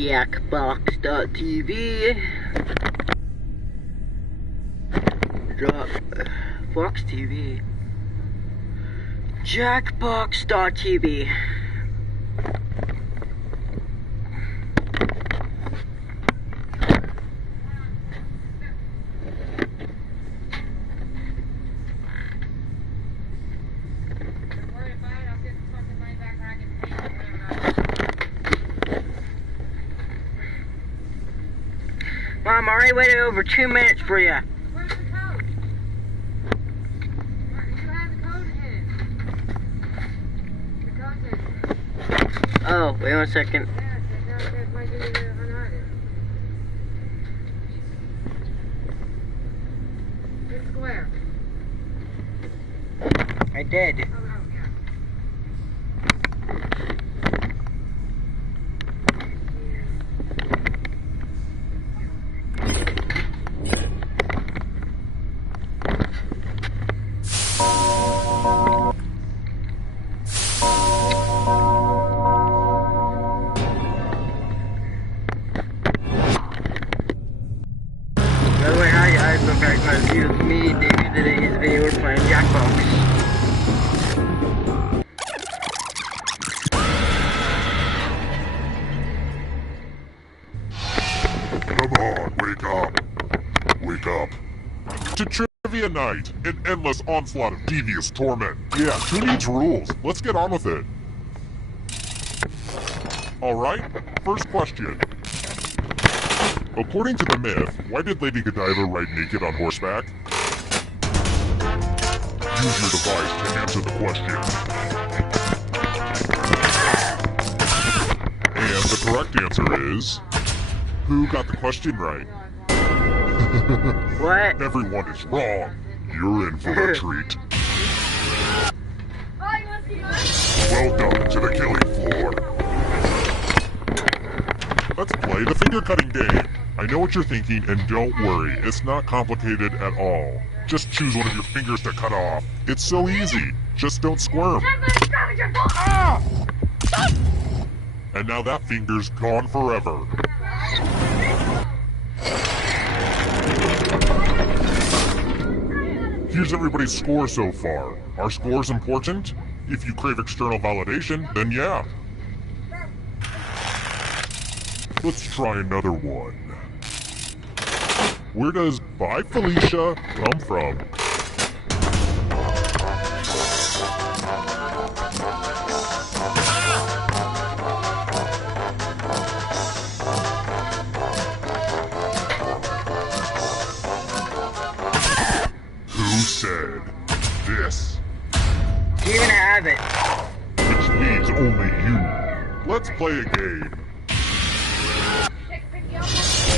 Jackbox.tv. Fox TV. Jackbox.tv. Mom, I already waited over 2 minutes for you. Where's the code? You have the code in. The code's in. Oh, wait 1 second. Yeah, it might give you the unhide it. It's square. I did. Oh, yeah. By the way, hi guys, welcome back to my video with me, David. Today's video we're playing Jackbox. Come on, wake up. Wake up. To trivia night, an endless onslaught of devious torment. Yeah, who needs rules? Let's get on with it. Alright, first question. According to the myth, why did Lady Godiva ride naked on horseback? Use your device to answer the question. And the correct answer is... Who got the question right? What? Everyone is wrong. You're in for a treat. Welcome to the killing floor. Let's play the finger cutting game. I know what you're thinking, and don't worry, it's not complicated at all. Just choose one of your fingers to cut off. It's so easy. Just don't squirm. Ah! And now that finger's gone forever. Here's everybody's score so far. Are scores important? If you crave external validation, then yeah. Let's try another one. Where does "Bye Felicia" come from? Who said this? You even have it. Which means only you. Let's play a game.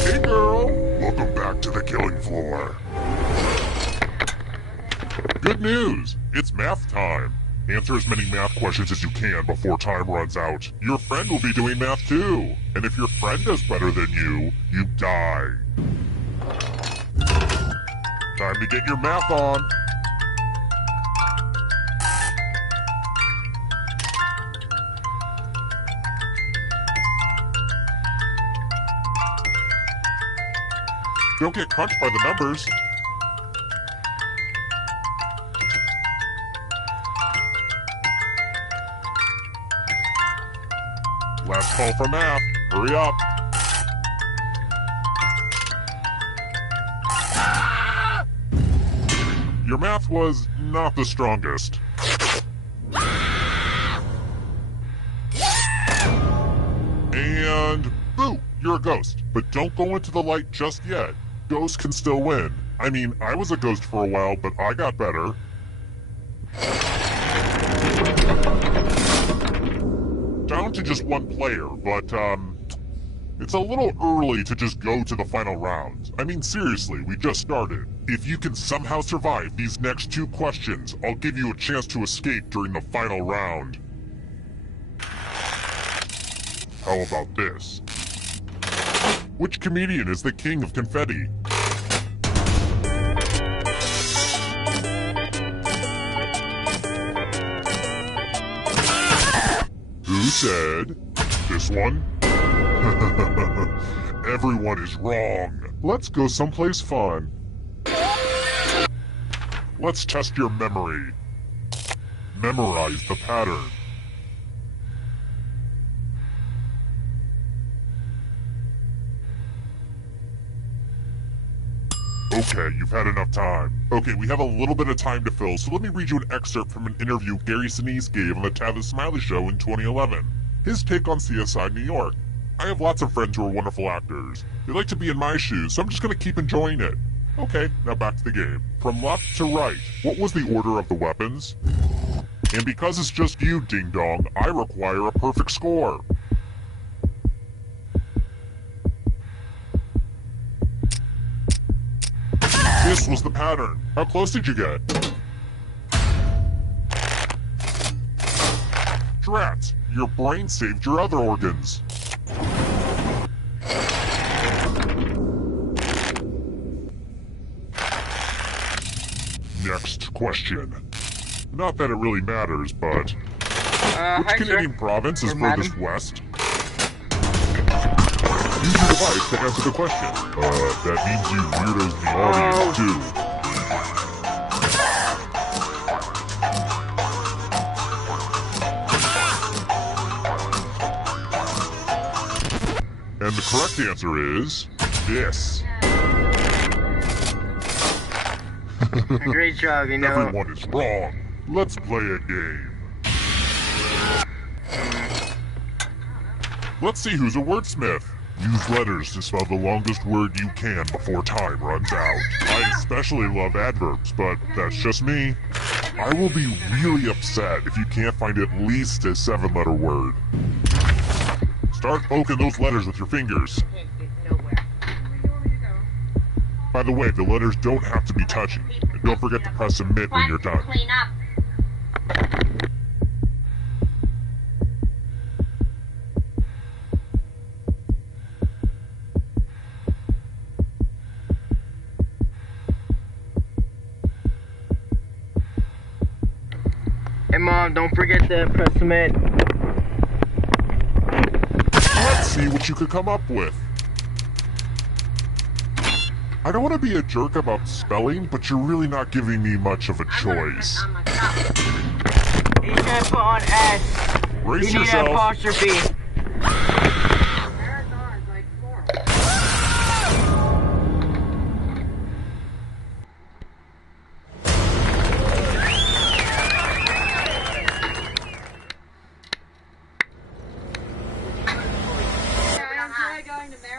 Hey girl! Welcome back to the killing floor. Good news! It's math time. Answer as many math questions as you can before time runs out. Your friend will be doing math too. And if your friend does better than you, you die. Time to get your math on. Don't get crunched by the numbers. Last call for math. Hurry up. Your math was not the strongest. And boo, you're a ghost. But don't go into the light just yet. Ghosts can still win. I mean, I was a ghost for a while, but I got better. Down to just one player, but, it's a little early to just go to the final round. I mean, seriously, we just started. If you can somehow survive these next 2 questions, I'll give you a chance to escape during the final round. How about this? Which comedian is the king of confetti? Who said this one? Everyone is wrong. Let's go someplace fun. Let's test your memory. Memorize the pattern. Okay, you've had enough time. Okay, we have a little bit of time to fill, so let me read you an excerpt from an interview Gary Sinise gave on the Tavis Smiley Show in 2011. His take on CSI New York. I have lots of friends who are wonderful actors. They like to be in my shoes, so I'm just gonna keep enjoying it. Okay, now back to the game. From left to right, what was the order of the weapons? And because it's just you, Ding Dong, I require a perfect score. This was the pattern. How close did you get? Drat, your brain saved your other organs. Next question. Not that it really matters, but which Canadian province is furthest west? Use your device to answer the question. That means you weirdos in the audience, too. And the correct answer is this. Great job, you know. Everyone is wrong. Let's play a game. Let's see who's a wordsmith. Use letters to spell the longest word you can before time runs out. I especially love adverbs, but that's just me. I will be really upset if you can't find at least a 7-letter word. Start poking those letters with your fingers. By the way, the letters don't have to be touchy. And don't forget to press submit when you're done. Clean up. Hey Mom, don't forget to press submit. Let's see what you could come up with. I don't want to be a jerk about spelling, but you're really not giving me much of a choice. He's gonna put on S. Brace You need an yourself. apostrophe. Marathon's like 4.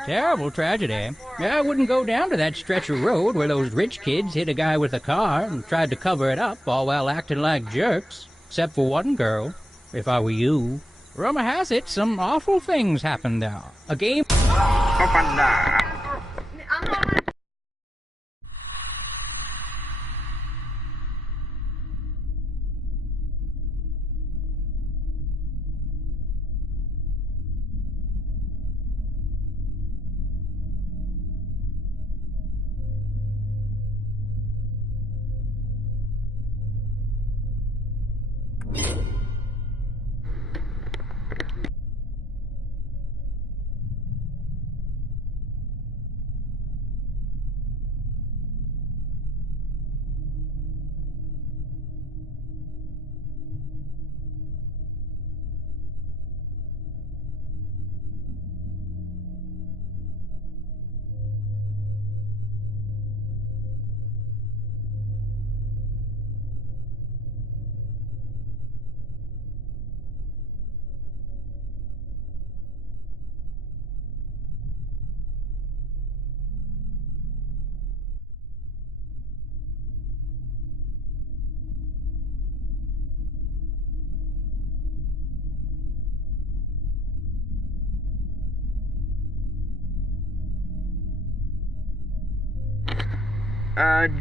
Terrible tragedy. I wouldn't go down to that stretch of road where those rich kids hit a guy with a car and tried to cover it up, all while acting like jerks. Except for one girl, if I were you. Rumor has it some awful things happened there. A game... Papanda. I'm not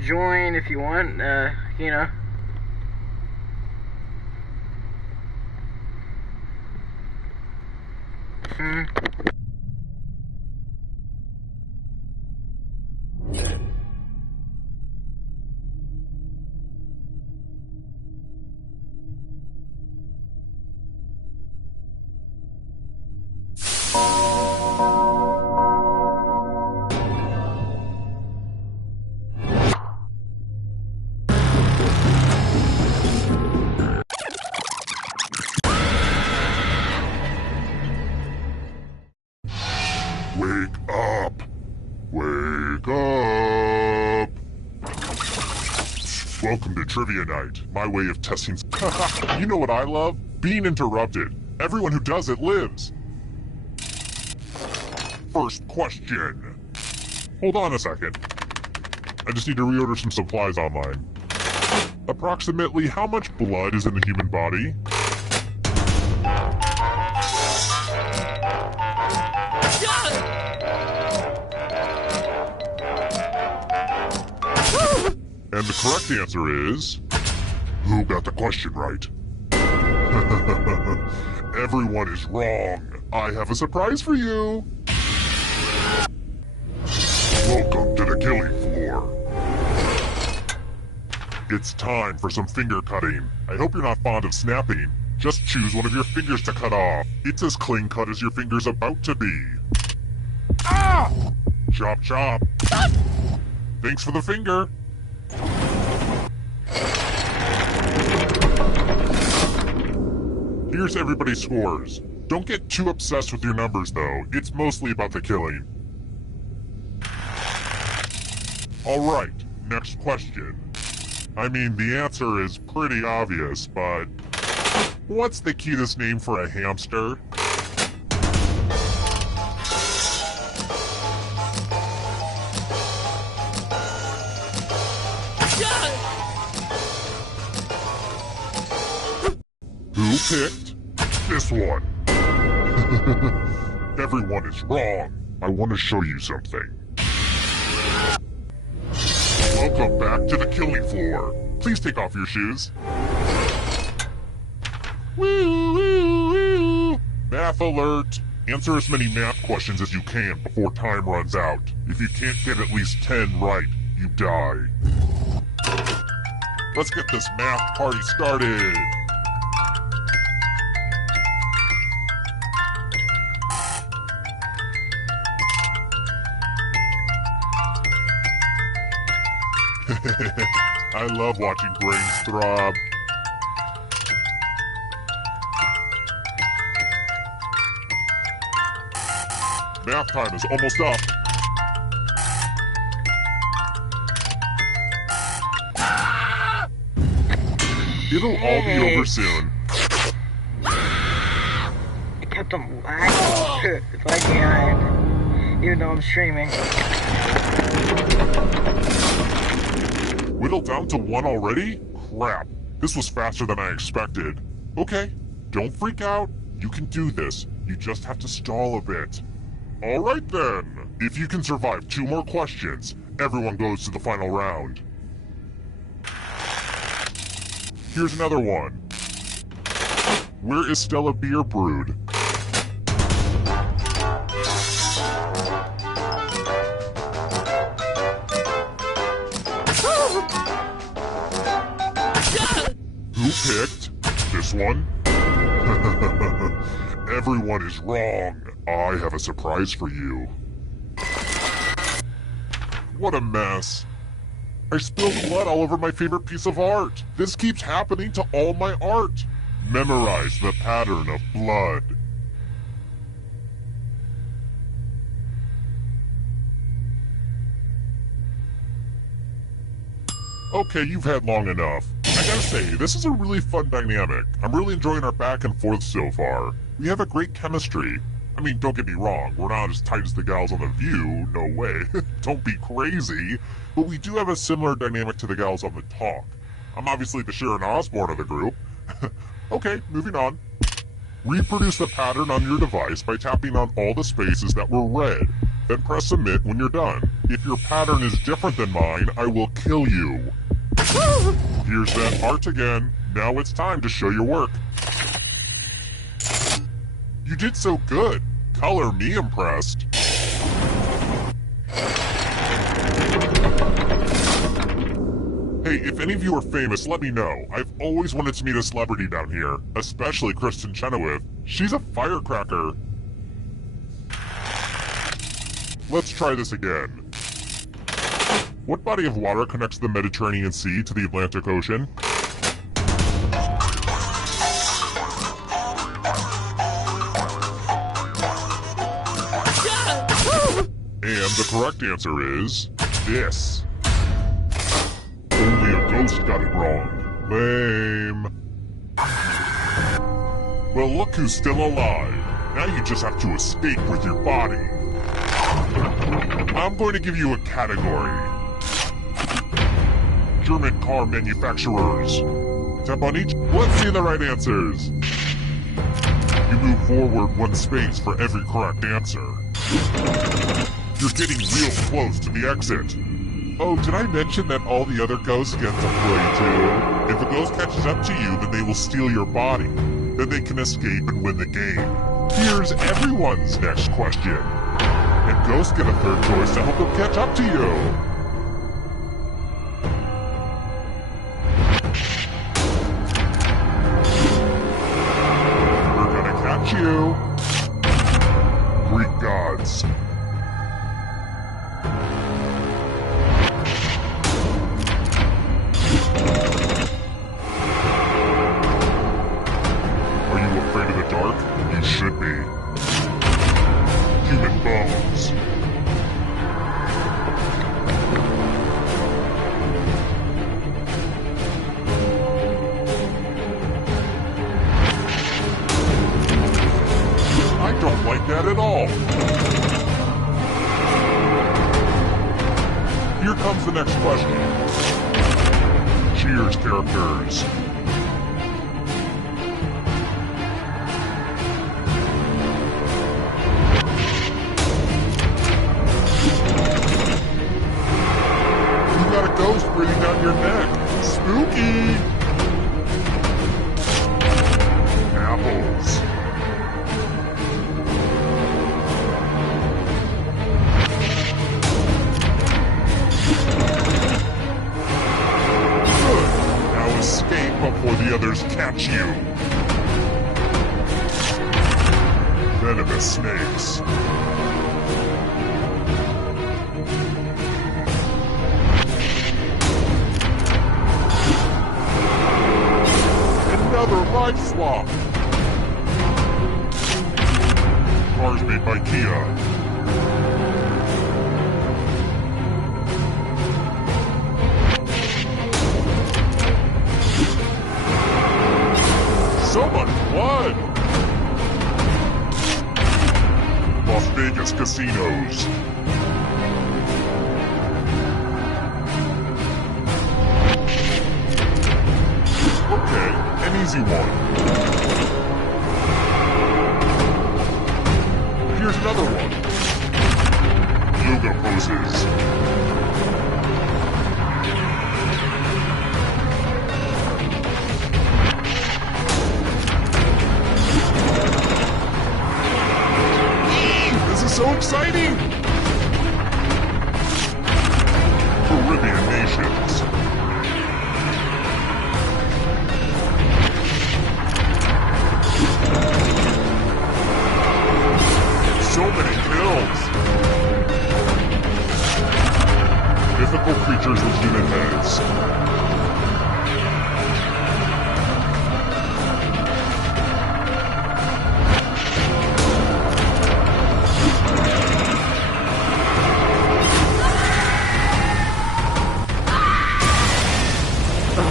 Join if you want, you know. Welcome to Trivia Night, my way of testing. You know what I love? Being interrupted. Everyone who does it lives. First question. Hold on a second. I just need to reorder some supplies online. Approximately how much blood is in the human body? And the correct answer is... Who got the question right? Everyone is wrong. I have a surprise for you. Welcome to the killing floor. It's time for some finger cutting. I hope you're not fond of snapping. Just choose one of your fingers to cut off. It's as clean cut as your finger's about to be. Ah! Chop chop. Thanks for the finger. Here's everybody's scores. Don't get too obsessed with your numbers, though. It's mostly about the killing. Alright, next question. I mean, the answer is pretty obvious, but... What's the cutest name for a hamster? Who picked this one? Everyone is wrong. I want to show you something. Welcome back to the killing floor. Please take off your shoes. Woo, woo, woo. Math alert. Answer as many math questions as you can before time runs out. If you can't get at least 10 right, you die. Let's get this math party started. I love watching brains throb. Math time is almost up. It'll all be over soon. I kept on lagging right behind, even though I'm streaming. Whittled down to 1 already? Crap. This was faster than I expected. Okay, don't freak out. You can do this. You just have to stall a bit. Alright then. If you can survive 2 more questions, everyone goes to the final round. Here's another one. Where is Stella beer brewed? Who picked this one? Everyone is wrong. I have a surprise for you. What a mess. I spilled blood all over my favorite piece of art. This keeps happening to all my art. Memorize the pattern of blood. Okay, you've had long enough. I gotta say, this is a really fun dynamic. I'm really enjoying our back and forth so far. We have a great chemistry. I mean, don't get me wrong, we're not as tight as the gals on The View, no way. Don't be crazy. But we do have a similar dynamic to the gals on The Talk. I'm obviously the Sharon Osbourne of the group. Okay, moving on. Reproduce the pattern on your device by tapping on all the spaces that were red. Then press submit when you're done. If your pattern is different than mine, I will kill you. Here's that art again. Now it's time to show your work. You did so good. Color me impressed. Hey, if any of you are famous, let me know. I've always wanted to meet a celebrity down here, especially Kristen Chenoweth. She's a firecracker. Let's try this again. What body of water connects the Mediterranean Sea to the Atlantic Ocean? And the correct answer is this. Only a Ghost got it wrong. Lame. Well, look who's still alive. Now you just have to escape with your body. I'm going to give you a category. German car manufacturers. Tap on each. Let's see the right answers. You move forward 1 space for every correct answer. You're getting real close to the exit. Oh, did I mention that all the other ghosts get to play too? If a ghost catches up to you, then they will steal your body. Then they can escape and win the game. Here's everyone's next question. And ghosts get a third choice to help them catch up to you. We're gonna catch you. Greek gods. Are you afraid of the dark? You should be. Human bones. I don't like that at all. Here comes the next question. Cheers characters. You got a ghost breathing down your neck. Spooky. Apples. Good. Now escape before the others catch you. Venomous snakes. Another life swap. Cars made by Kia. So much blood! Las Vegas casinos. Okay, an easy one. Here's another one. Yoga poses. This is so exciting! Caribbean nations. So many kills! Mythical creatures with human heads.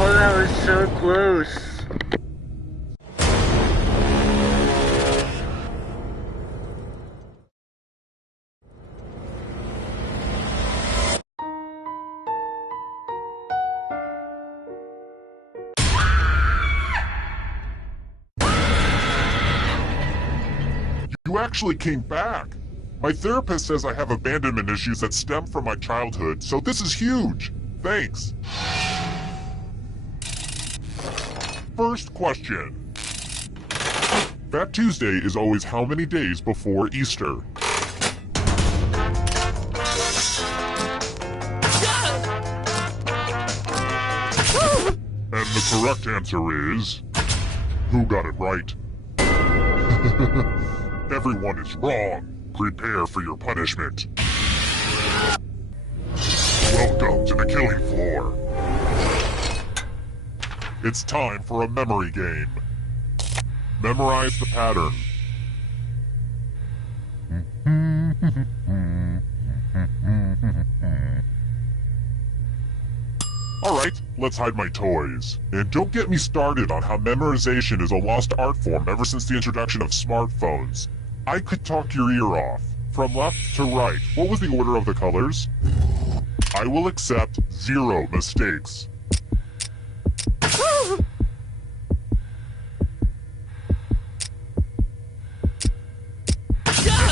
Oh, that was so close. You actually came back! My therapist says I have abandonment issues that stem from my childhood, so this is huge! Thanks! First question. Fat Tuesday is always how many days before Easter? And the correct answer is... Who got it right? Everyone is wrong. Prepare for your punishment. Welcome to the killing floor. It's time for a memory game. Memorize the pattern. Alright, let's hide my toys. And don't get me started on how memorization is a lost art form ever since the introduction of smartphones. I could talk your ear off. From left to right, what was the order of the colors? I will accept 0 mistakes.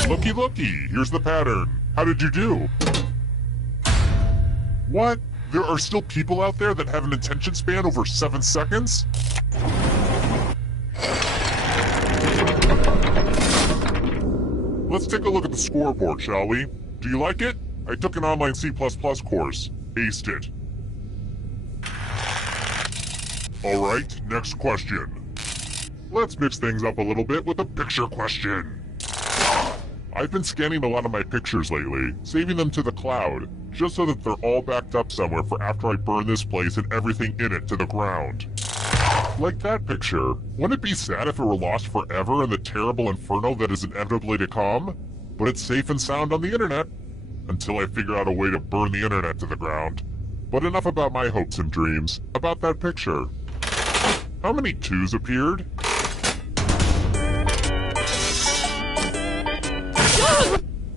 Looky looky, here's the pattern. How did you do? What? There are still people out there that have an attention span over 7 seconds? Let's take a look at the scoreboard, shall we? Do you like it? I took an online C++ course. Aced it. Alright, next question. Let's mix things up a little bit with a picture question. I've been scanning a lot of my pictures lately, saving them to the cloud, just so that they're all backed up somewhere for after I burn this place and everything in it to the ground. Like that picture. Wouldn't it be sad if it were lost forever in the terrible inferno that is inevitably to come? But it's safe and sound on the internet. Until I figure out a way to burn the internet to the ground. But enough about my hopes and dreams. About that picture. How many 2s appeared?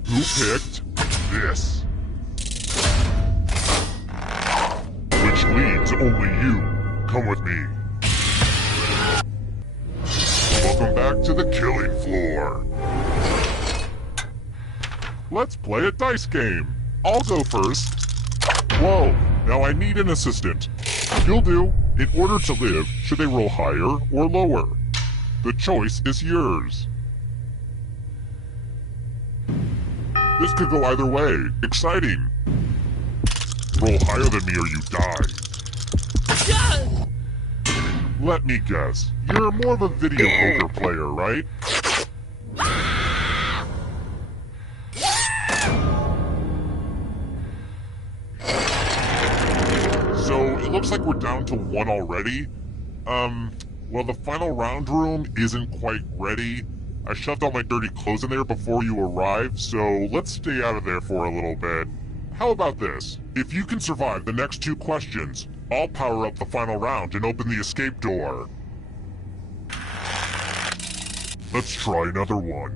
Who picked this? Which leads only you. Come with me. Welcome back to the killing floor. Let's play a dice game. I'll go first. Whoa, now I need an assistant. You'll do. In order to live, should they roll higher or lower? The choice is yours. This could go either way. Exciting. Roll higher than me or you die. Let me guess. You're more of a video poker player, right? So, it looks like we're down to 1 already. Well, the final round room isn't quite ready. I shoved all my dirty clothes in there before you arrived, so let's stay out of there for a little bit. How about this? If you can survive the next 2 questions, I'll power up the final round and open the escape door. Let's try another one.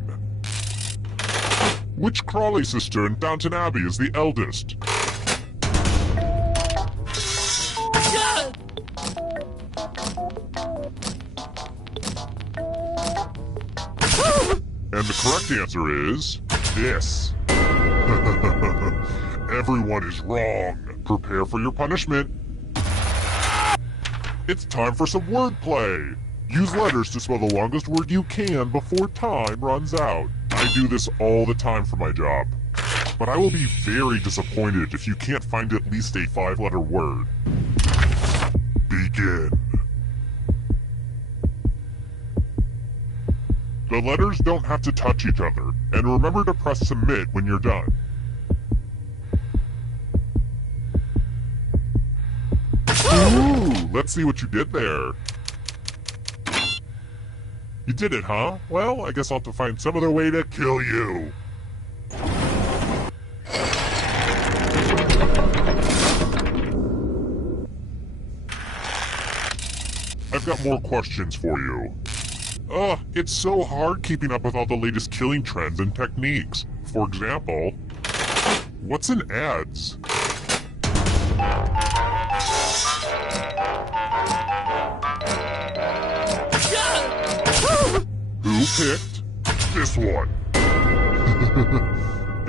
Which Crawley sister in Downton Abbey is the eldest? And the correct answer is this. Everyone is wrong. Prepare for your punishment. It's time for some wordplay. Use letters to spell the longest word you can before time runs out. I do this all the time for my job. But I will be very disappointed if you can't find at least a 5-letter word. Begin. The letters don't have to touch each other, and remember to press submit when you're done. Ooh, let's see what you did there. You did it, huh? Well, I guess I'll have to find some other way to kill you. I've got more questions for you. Ugh, it's so hard keeping up with all the latest killing trends and techniques. For example, what's an ads? Who picked this one?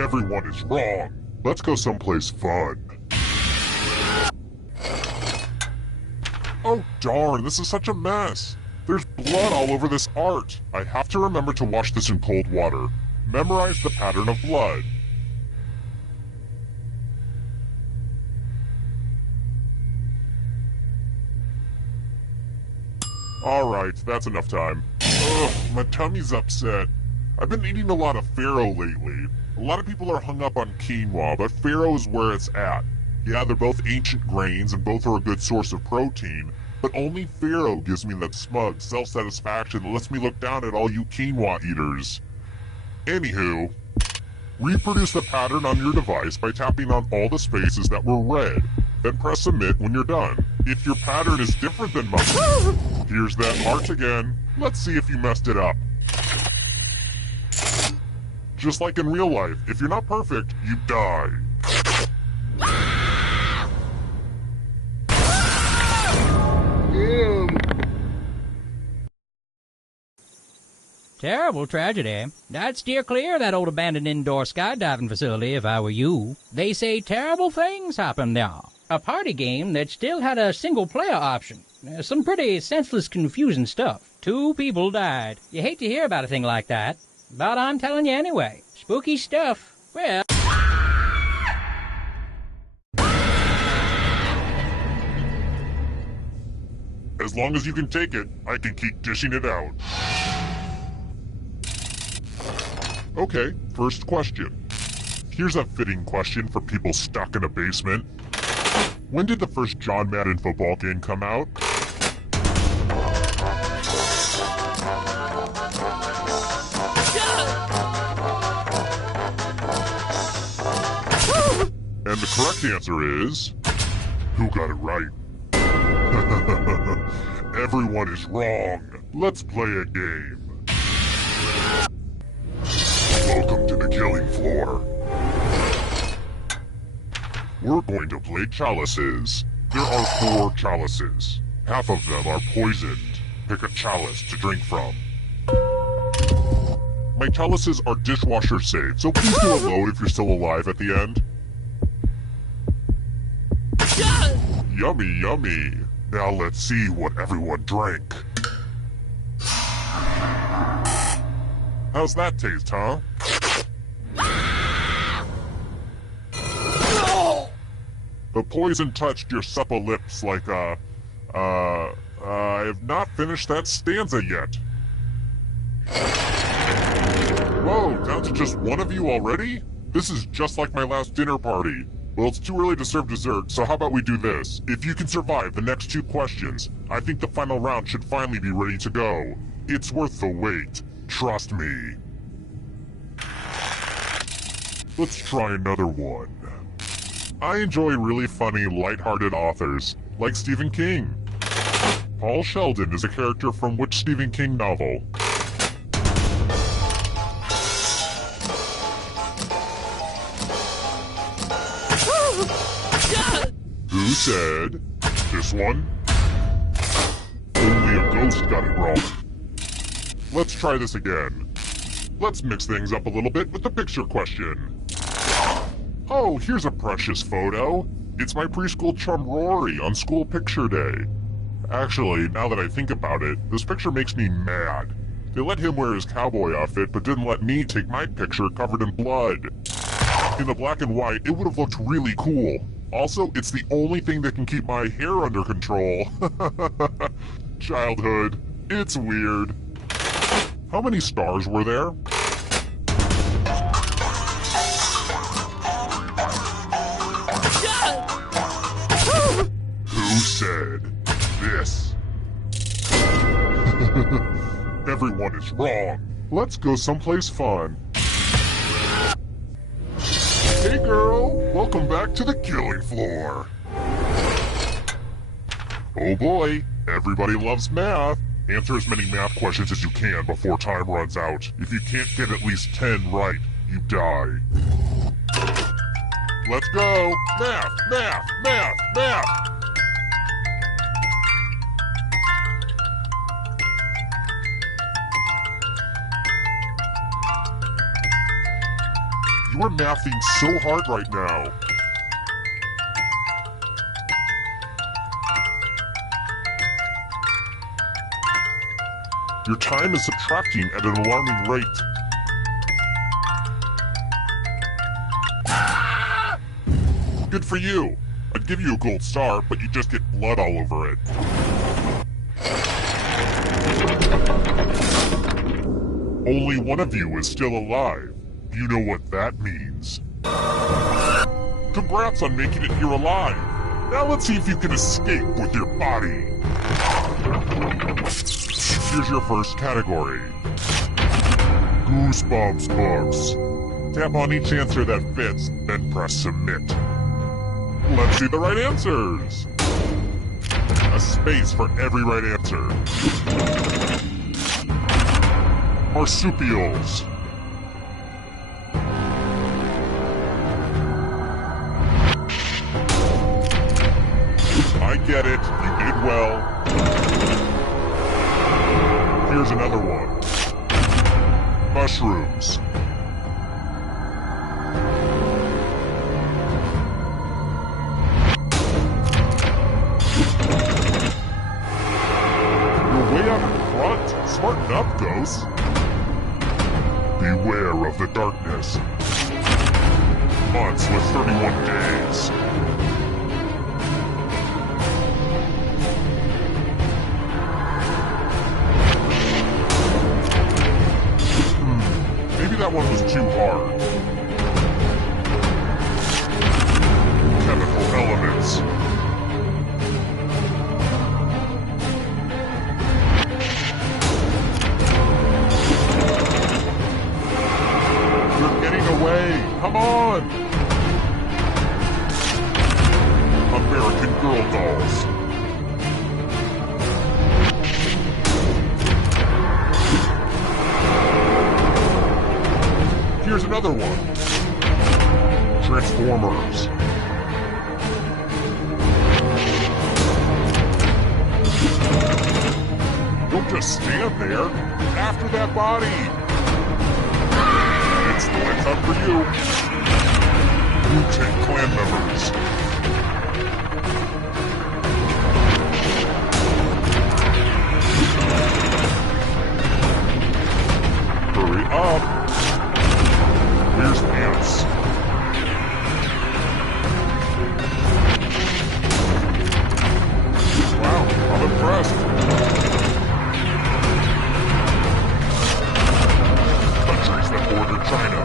Everyone is wrong. Let's go someplace fun. Oh darn, this is such a mess. There's blood all over this art. I have to remember to wash this in cold water. Memorize the pattern of blood. Alright, that's enough time. Ugh, my tummy's upset. I've been eating a lot of farro lately. A lot of people are hung up on quinoa, but farro is where it's at. Yeah, they're both ancient grains and both are a good source of protein, but only farro gives me that smug self-satisfaction that lets me look down at all you quinoa eaters. Anywho, reproduce the pattern on your device by tapping on all the spaces that were red. then press submit when you're done. If your pattern is different than mine, here's that heart again. Let's see if you messed it up. Just like in real life, if you're not perfect, you die. Ew. Terrible tragedy. I'd steer clear of that old abandoned indoor skydiving facility if I were you. They say terrible things happened there. A party game that still had a single-player option. Some pretty senseless, confusing stuff. 2 people died. You hate to hear about a thing like that, but I'm telling you anyway. Spooky stuff. Well... As long as you can take it, I can keep dishing it out. Okay, first question. Here's a fitting question for people stuck in a basement. When did the first John Madden football game come out? And the correct answer is... Who got it right? Everyone is wrong. Let's play a game. Welcome to the killing floor. We're going to play chalices. There are 4 chalices. Half of them are poisoned. Pick a chalice to drink from. My chalices are dishwasher safe, so please do a load if you're still alive at the end. Yummy, yummy. Now let's see what everyone drank. How's that taste, huh? The poison touched your supple lips like I have not finished that stanza yet. Whoa, down to just one of you already? This is just like my last dinner party. Well, it's too early to serve dessert, so how about we do this? If you can survive the next 2 questions, I think the final round should finally be ready to go. It's worth the wait. Trust me. Let's try another one. I enjoy really funny, lighthearted authors, like Stephen King. Paul Sheldon is a character from which Stephen King novel? Who said this one? Only a ghost got it wrong. Let's try this again. Let's mix things up a little bit with the picture question. Oh, here's a precious photo. It's my preschool chum Rory on school picture day. Actually, now that I think about it, this picture makes me mad. They let him wear his cowboy outfit, but didn't let me take my picture covered in blood. In the black and white, it would have looked really cool. Also, it's the only thing that can keep my hair under control. Childhood. It's weird. How many stars were there? Who said this? Everyone is wrong. Let's go someplace fun. Hey girl, welcome back to the killing floor. Oh boy, everybody loves math. Answer as many math questions as you can before time runs out. If you can't get at least 10 right, you die. Let's go! Math, math, math, math! You are mathing so hard right now. Your time is subtracting at an alarming rate. Good for you. I'd give you a gold star, but you just get blood all over it. Only one of you is still alive. You know what that means. Congrats on making it here alive. Now let's see if you can escape with your body. Here's your first category. Goosebumps books. Tap on each answer that fits, then press submit. Let's see the right answers. A space for every right answer. Marsupials. I get it. You did well. Here's another one. Mushrooms. You're way out in front. Smarten up, Ghost. Beware of the darkness. Months with 31 days. Maybe that one was too hard. Chemical elements. You're getting away. Come on. American Girl dolls. Here's another one. Transformers. Don't just stand there. After that body. It's the time for you. Wu-Tang Clan members. Hurry up. Here's ants. Wow, I'm impressed. Countries that border China.